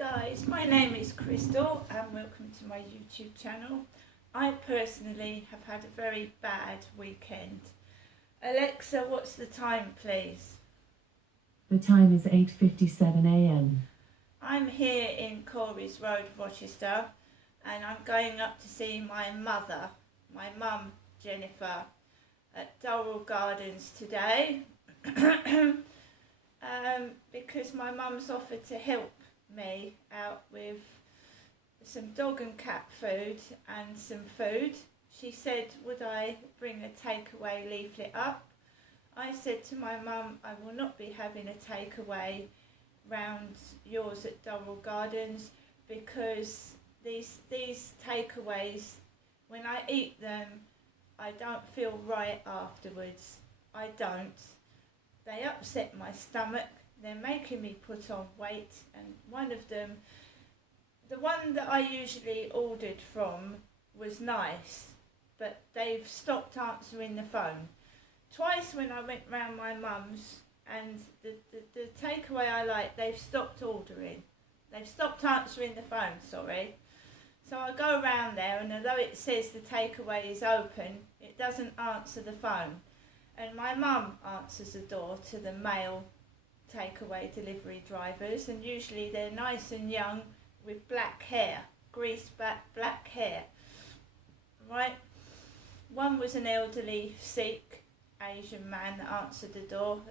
guys, my name is Crystal and welcome to my YouTube channel. I personally have had a very bad weekend. Alexa, what's the time please? The time is 8:57 a.m. I'm here in Corey's Road, Rochester, and I'm going up to see my mother, my mum Jennifer, at Durrell Gardens today because my mum's offered to help me out with some dog and cat food and some food. She said, would I bring a takeaway leaflet up? I said to my mum, I will not be having a takeaway round yours at Durrell Gardens because these takeaways, when I eat them, I don't feel right afterwards. I don't. They upset my stomach. They're making me put on weight, and one of them, the one that I usually ordered from, was nice, but they've stopped answering the phone. Twice when I went round my mum's and the takeaway I like, they've stopped ordering. They've stopped answering the phone, sorry. So I go around there, and although it says the takeaway is open, it doesn't answer the phone. And my mum answers the door to the male takeaway delivery drivers, and usually they're nice and young with black hair, greased black hair, right? One was an elderly Sikh Asian man that answered the door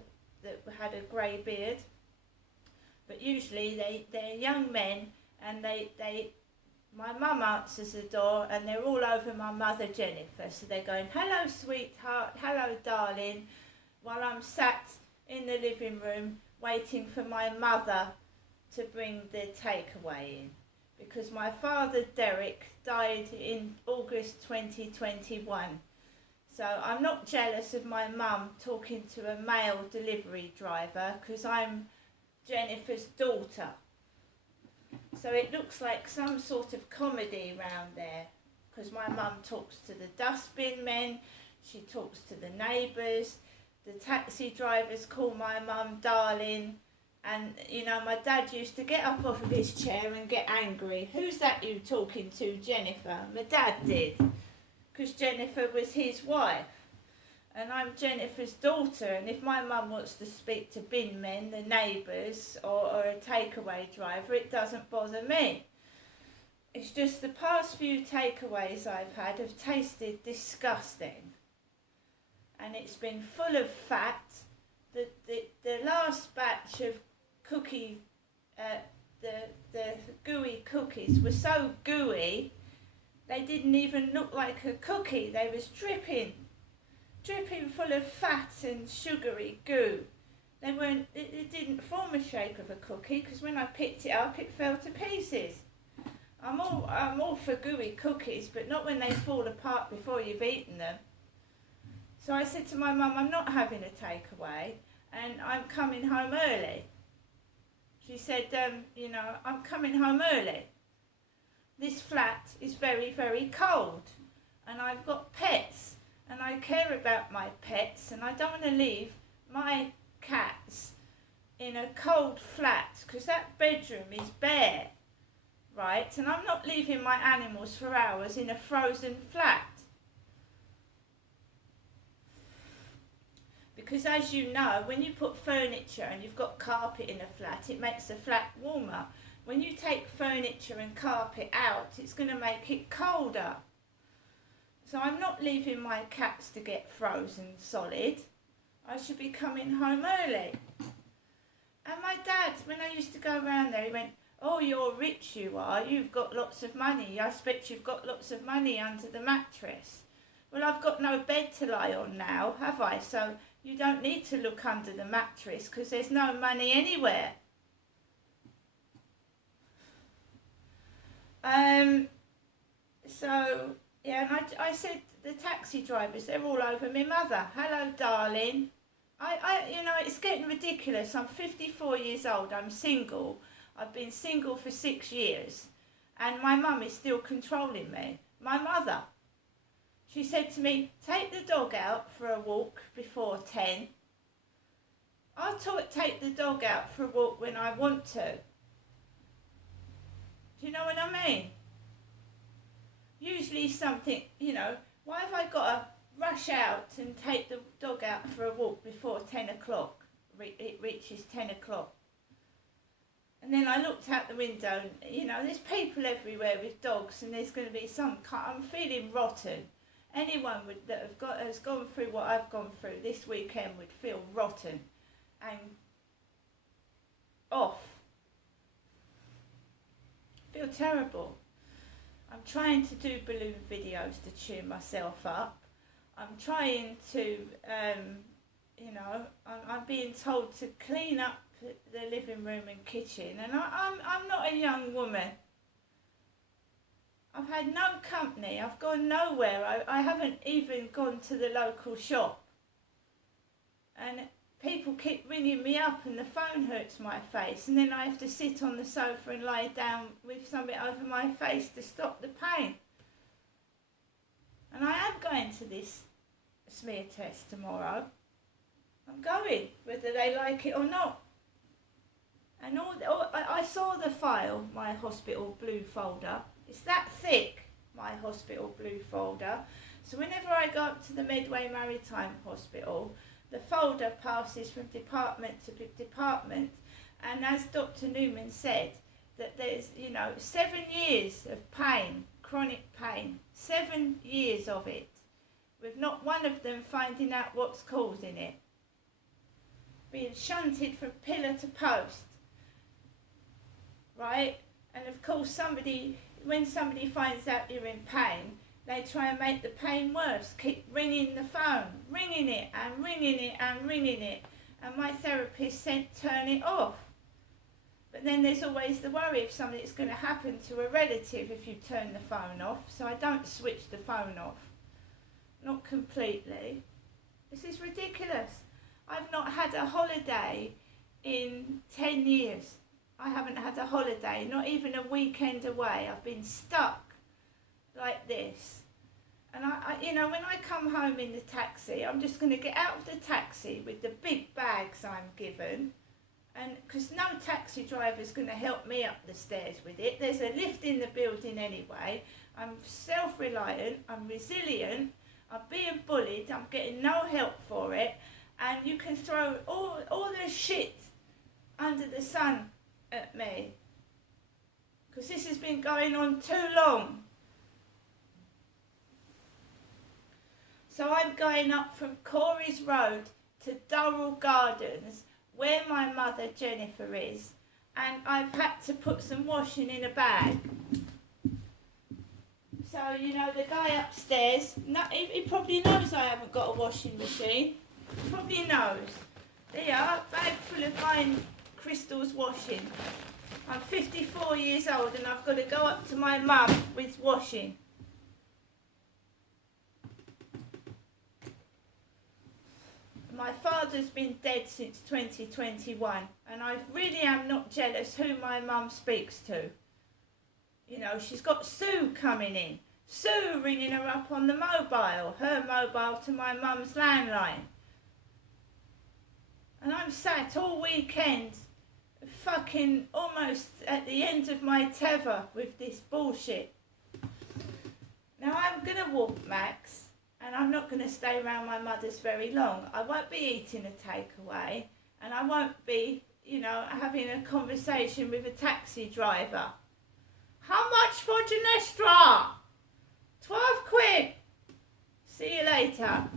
that had a grey beard, but usually they're young men, and my mum answers the door and they're all over my mother Jennifer, so they're going, hello sweetheart, hello darling, while I'm sat in the living room waiting for my mother to bring the takeaway in, because my father Derek died in August 2021. So I'm not jealous of my mum talking to a male delivery driver, because I'm Jennifer's daughter. So it looks like some sort of comedy round there, because my mum talks to the dustbin men, she talks to the neighbours, the taxi drivers call my mum darling, and you know, my dad used to get up off of his chair and get angry. Who's that you talking to, Jennifer? My dad did, because Jennifer was his wife, and I'm Jennifer's daughter, and if my mum wants to speak to bin men, the neighbours, or a takeaway driver, it doesn't bother me. It's just the past few takeaways I've had have tasted disgusting, and it's been full of fat. The last batch of cookie, the gooey cookies were so gooey, they didn't even look like a cookie. They was dripping full of fat and sugary goo. They weren't. It didn't form a shape of a cookie, because when I picked it up, it fell to pieces. I'm all for gooey cookies, but not when they fall apart before you've eaten them. So I said to my mum, I'm not having a takeaway, and I'm coming home early. She said, I'm coming home early. This flat is very, very cold, and I've got pets, and I care about my pets, and I don't want to leave my cats in a cold flat, because that bedroom is bare, right? And I'm not leaving my animals for hours in a frozen flat. Because as you know, when you put furniture and you've got carpet in a flat, it makes the flat warmer. When you take furniture and carpet out, it's going to make it colder. So I'm not leaving my cats to get frozen solid. I should be coming home early. And my dad, when I used to go around there, he went, oh, you're rich you are, you've got lots of money. I expect you've got lots of money under the mattress. Well, I've got no bed to lie on now, have I? So you don't need to look under the mattress, because there's no money anywhere. So, yeah, and I said, the taxi drivers, they're all over my mother. Hello, darling. It's getting ridiculous. I'm 54 years old. I'm single. I've been single for 6 years. And my mum is still controlling me. My mother. She said to me, take the dog out for a walk before 10. I'll take the dog out for a walk when I want to. Do you know what I mean? Usually something, you know, why have I got to rush out and take the dog out for a walk before 10 o'clock? It reaches 10 o'clock. And then I looked out the window and, you know, there's people everywhere with dogs, and there's going to be I'm feeling rotten. Anyone that has gone through what I've gone through this weekend would feel rotten and off. Feel terrible. I'm trying to do balloon videos to cheer myself up. I'm trying to, you know, I'm being told to clean up the living room and kitchen, and I'm not a young woman. I've had no company. I've gone nowhere. I haven't even gone to the local shop. And people keep ringing me up and the phone hurts my face, and then I have to sit on the sofa and lie down with something over my face to stop the pain. And I am going to this smear test tomorrow. I'm going, whether they like it or not. And I saw the file, my hospital blue folder. It's that thick, my hospital blue folder. So whenever I go up to the Medway Maritime Hospital, the folder passes from department to department. And as Dr. Newman said, that there's, you know, 7 years of pain, chronic pain, 7 years of it, with not one of them finding out what's causing it. Being shunted from pillar to post. Right? And of course when somebody finds out you're in pain, they try and make the pain worse, keep ringing the phone, ringing it and ringing it and ringing it. And my therapist said, turn it off. But then there's always the worry of something that's going to happen to a relative if you turn the phone off. So I don't switch the phone off. Not completely. This is ridiculous. I've not had a holiday in 10 years. I haven't had a holiday, not even a weekend away. I've been stuck like this. And I you know, when I come home in the taxi, I'm just going to get out of the taxi with the big bags I'm given. And because no taxi driver's going to help me up the stairs with it. There's a lift in the building anyway. I'm self-reliant, I'm resilient, I'm being bullied, I'm getting no help for it. And you can throw all the shit under the sun at me, because this has been going on too long. So I'm going up from Corey's Road to Durrell Gardens, where my mother Jennifer is, and I've had to put some washing in a bag. So, you know, the guy upstairs, he probably knows I haven't got a washing machine. He probably knows. There you are, bag full of mine Crystal's washing. I'm 54 years old and I've got to go up to my mum with washing. My father's been dead since 2021, and I really am not jealous who my mum speaks to. You know, she's got Sue coming in. Sue ringing her up on the mobile, her mobile to my mum's landline. And I'm sat all weekend fucking almost at the end of my tether with this bullshit. Now I'm going to walk, Max, and I'm not going to stay around my mother's very long. I won't be eating a takeaway, and I won't be, you know, having a conversation with a taxi driver. How much for Genestra? 12 quid. See you later.